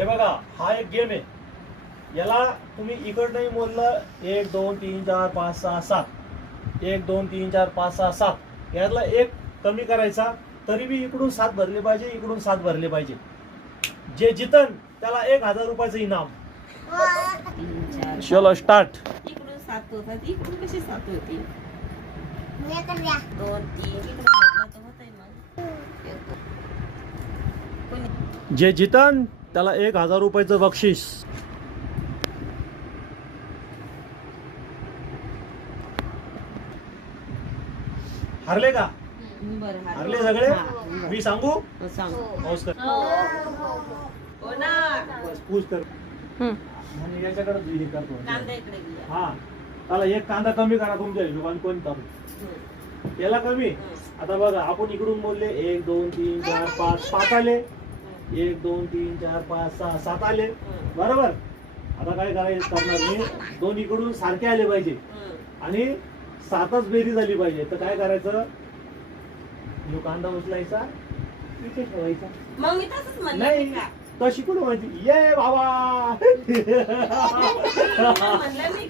हे बघा, हा एक गेम आहे. याला तुम्ही इकडनंही मोजलं 1 2 3 4 5 6 7 1 2 3 4 5 6 7 यातला एक कमी करायचा, तरी बी इकडून 7 भरले पाहिजे, इकडून 7 भरले पाहिजे. जे जितन त्याला 1000 रुपयाचं इनाम. 3 4 चलो स्टार्ट. इकडून 7 होतात, इकडून कशी 7 होती? 2 3 इकडून घेतला तर होतंय मग. कोणी जे जितन त्याला 1000 रुपयाचं बक्षीस. हरले का? बरं हरले सगळे? हा. मी सांगू? सांग. पाऊस कर. हो ना. बस, पूस कर. म्हणजे याच्याकडे हे करतो. कांदा इकडे घ्या. हा, त्याला एक कांदा कमी करा तुमच्या हिशोबाने कोणता. याला कमी. आता बघा, आपण इकडून बोलले 1 2 3 4 5 5 आले. 1 2 3 4 5 6 7 आले. बरोबर. आता काय करायचं करणार मी, दोन इकडून सारखे आले पाहिजे आणि 7च बेरीज झाली पाहिजे. तर काय करायचं, जो कांदा उचलायचा इथे ठेवायचा. मग मी तसंच म्हणलं नाही का? कशी कुठं माहिती, ये बाबा. म्हणलं मी